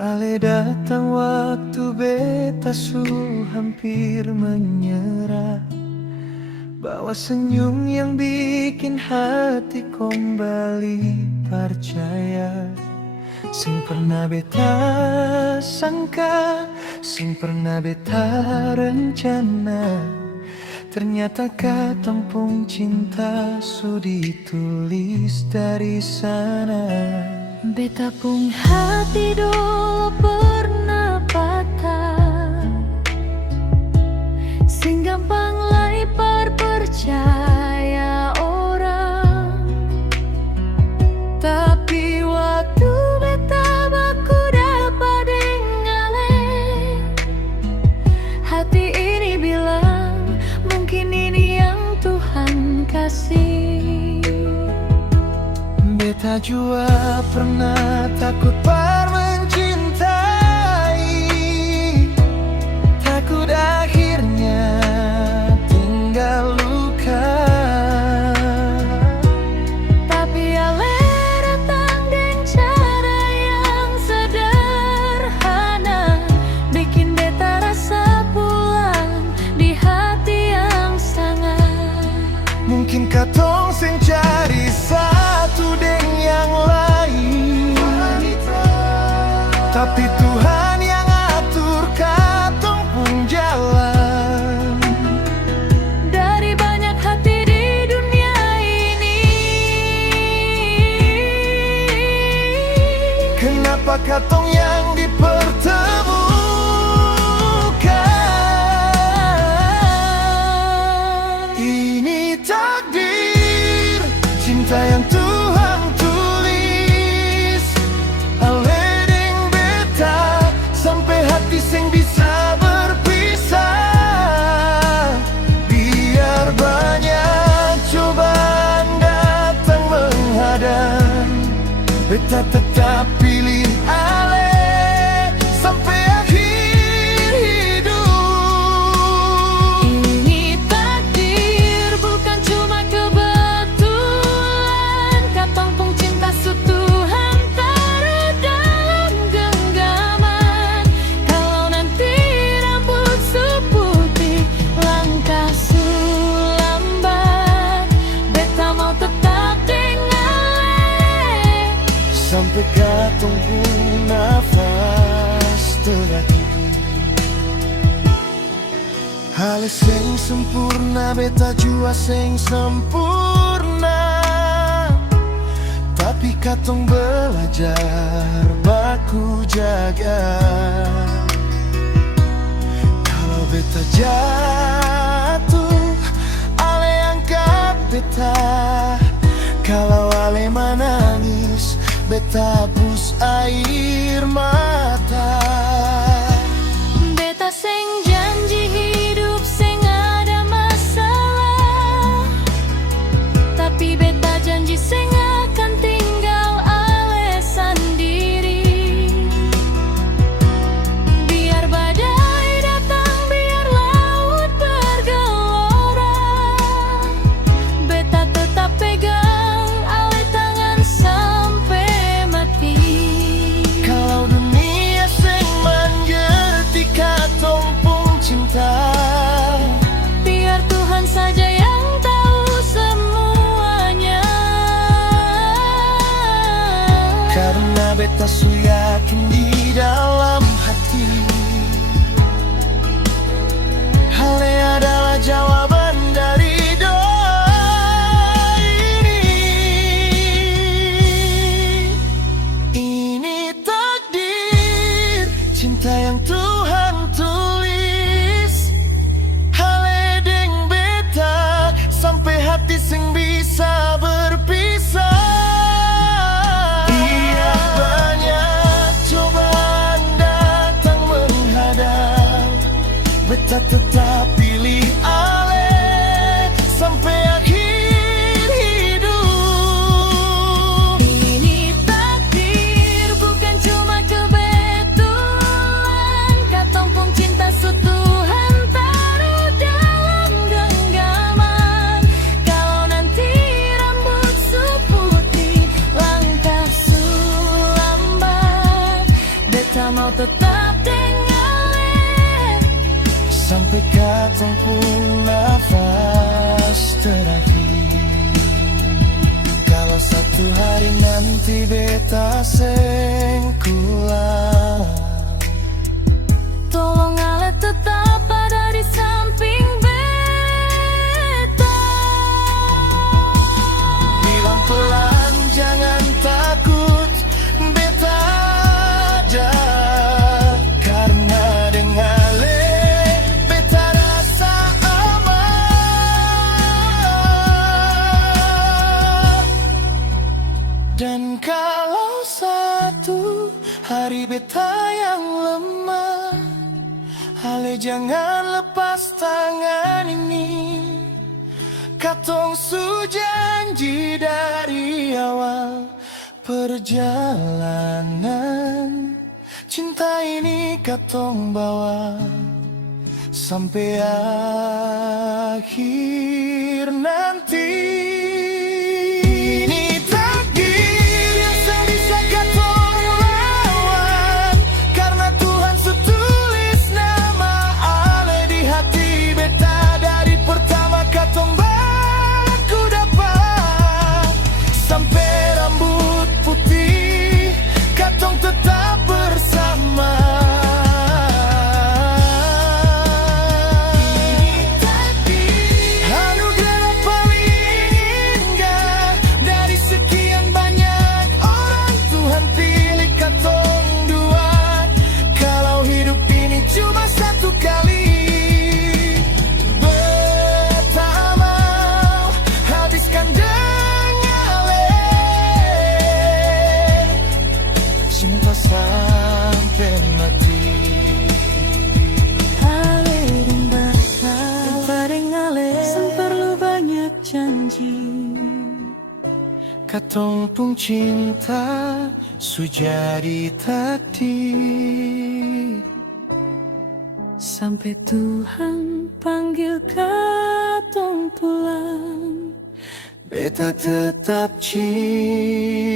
Ale datang waktu beta su hampir menyerah, bawa senyum yang bikin hati kembali percaya. Sing pernah beta sangka, sing pernah beta rencana, ternyata katong pung cinta su ditulis dari sana. Beta pung hati dulu pernah patah, sing gampang lai percaya orang. Tapi waktu beta baku dapat dengar, hati ini bilang mungkin ini yang Tuhan kasih. Beta jua pernah takut par mencintai, takut akhirnya tinggal luka. Tapi Ale datang dengan cara yang sederhana, bikin beta rasa pulang di hati yang sangat. Mungkin katong sing cari satu deng yang lain, tapi Tuhan yang atur katong pun jalan. Dari banyak hati di dunia ini, Kenapa katong yang dipertemukan? Ini takdir, cinta yang Tuhan tulis. Ale deng beta sampai hati sing bisa berpisah. Biar banyak cobaan datang menghadang, beta tetap pilih Ale sampai akhir hidup. ini takdir, bukan cuma kebetulan. Katong pung cinta su Tuhan taruh dalam genggaman. Kalau nanti rambut su putih, langkah su lambat, beta mau tetap dengar Sampai katong pun nafas terakhir. Hal sing sempurna beta jua sing sempurna, tapi katong belajar baku jaga. Kalau beta jatuh, Ale angkat beta. Kalau Ale menangis, beta hapus air mata. beta sing janji hidup sing ada masalah, tapi beta janji sing akan tinggal Ale sendiri. Biar badai datang, biar laut bergelora, beta tetap pegang Ale tangan sampai mati. Kalau dunia sing mengerti katong pun cinta, Biar Tuhan saja yang tahu semuanya. karena beta su yakin di dalam hati, Ale adalah jawaban dari doa ini. Ini takdir, cinta yang Tuhan tulis. Ale deng beta sampai hati sing bisa berpisah. Biar banyak cobaan datang menghadang, beta tetap pilih Ale sampai akhir hidup. Ini takdir, bukan cuma kebetulan. mau tetap dengar sampai katong pun nafas terakhir. Kalau satu hari nanti beta sengkulang, tolong ale tetap ada di samping beta. bilang pelan jangan takut, beta ada. Karena dengan le beta rasa aman. Dan kalau satu hari beta yang lemah, ale jangan lepas tangan ini. Katong su janji dari awal perjalanan cinta ini katong bawa sampai akhir nanti. Ini takdir yang bisa katong lawan, karena Tuhan setulis nama ale di hati beta dari pertama katong baku dapat. Sampai rambut putih katong tetap bersama. Anugerah paling indah dari sekian banyak orang, Tuhan pilih katong dua. Kalau hidup ini cuma satu kali, beta mau habiskan dengan le cinta sampai mati. Ale dan beta bareng ale perlu banyak janji. Katong pun cinta su jadi takdir. Sampai Tuhan panggil katong pulang, Beta tetap cinta.